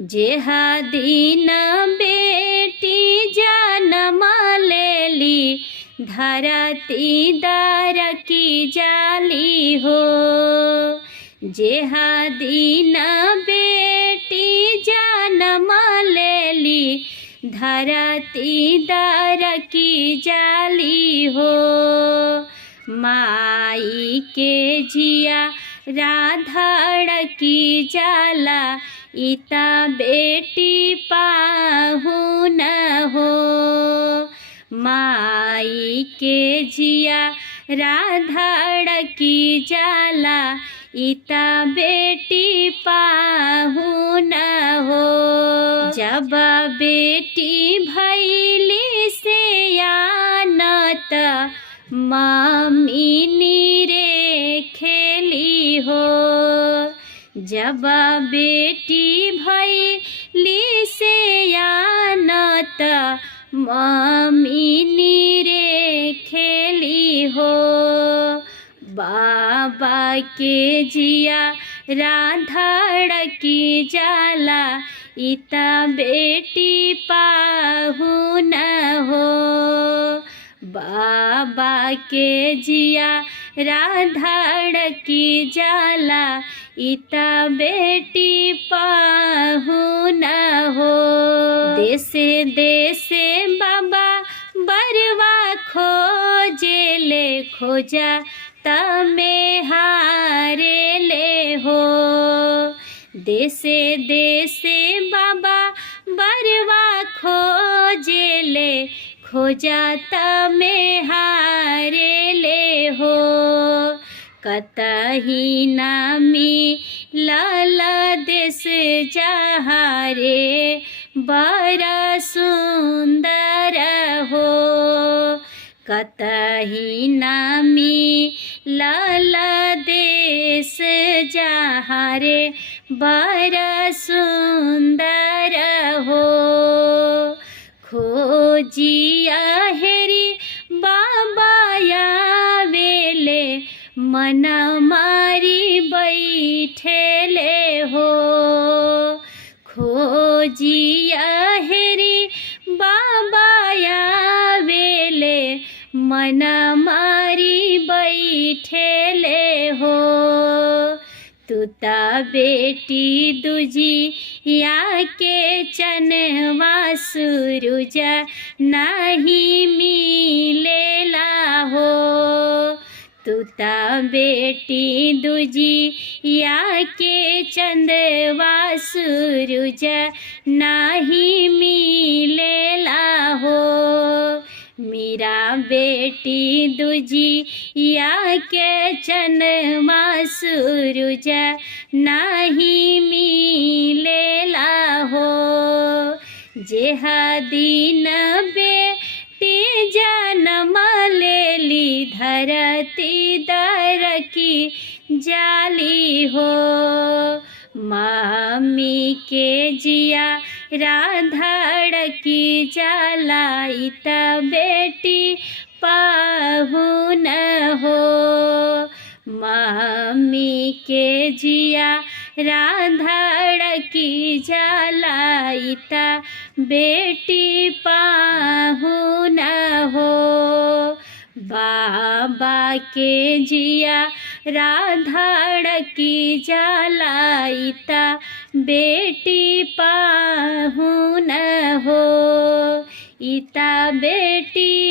जेहा दिन बेटी जन्म लेली धरती दर की जाली हो। जेहा दिन बेटी जन्म लेली धरती दर की जाली हो। माई के जिया राधड़ की जाला इता बेटी पाहुन हो। माई के जिया राधड़ की जाला इता बेटी पाहुन हो। जब बेटी भैली से आनत मम्मी नीरे खेली हो। जब बेटी भैली से आनत मम्मी नीरे खेली हो। बाबा के जिया राधड़ की जाला इता बेटी पाहुन हो। बाबा के जिया राधड़ की जाला इता बेटी पाहुन हो। देसे देसे बाबा बरवा खोजेले खोजा तमे हारे ले हो। देसे देसे बाबा बरवा खोजेले खोजा तमे हारे ले हो। कतही नामी लाल देश जहारे बड़ा सुंदर हो। कतही नामी लाल देश जहारे बड़ा सुंदर हो। खोजिया हेरी बाबा आवेले मन मारी बैठेले हो। खोजिया हेरी बाबा आवेले मन मारी बैठेले हो। तुता बेटी दूजी या के चनवा सूरज नहीं मिलेला हो। तुता बेटी दूजी या के चंदवा सूरज नहीं मिलेला हो। मेरा बेटी दूजी या के चनवा सूरज नहीं मिलेला हो। जेहा दिन बेटी जन्म लेली धरती दर की जाली हो। मम्मी के जिया राधड़ की जाला इता बेटी पाहुन हो। मम्मी के जिया राधड़ की जाला इता बेटी पाहुन हो। बाबा के जिया राधड़ की जाला इता बेटी पाहुन हो। इता बेटी